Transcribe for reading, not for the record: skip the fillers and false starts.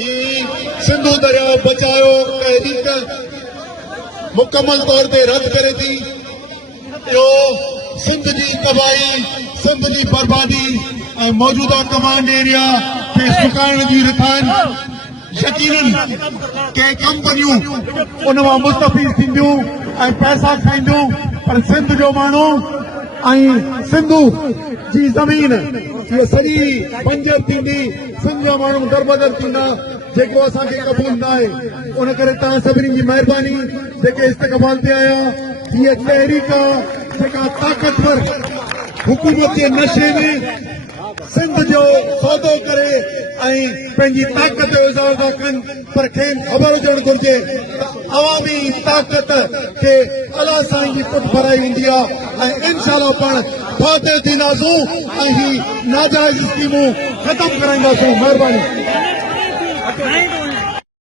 सिंधु दरिया बचाओ तहरीक मुकम्मल तौर पे रद्द करे थी। सिंध की तबाही, सिंध की बर्बादी और मौजूदा कमांड एरिया के सुकाइण की रिथान यकीनन के कंपनियों उनमां मुस्तफ़ीज़ थींदियूं ऐं पैसा खाईंदियूं, पर सिंध जो माण्हू ऐं सिंधु जी ज़मीन ये सॼी बंजर थींदी, सिंध जा माण्हू दरबदर थींदा, जेको असांखे क़बूल न आहे। उन करे तव्हां सभिनी जी महिरबानी जेके इस्तक़बाल ते आया। हीअ तहरीक जेका ताक़तवर हुकूमत जे नशे में सिंध जो सौदो करे ऐं पंहिंजी ताक़त जो इज़ारो था कनि, पर खेनि ख़बर हुजणु घुरिजे अवामी ताक़त खे अलाह साईं जी पुठ भराई वेंदी आहे ऐं इंशाअल्लाह पाण फातह थींदासूं ऐं ही नाजाइज़ स्कीमूं ख़तमु कराईंदासूं। महिरबानी।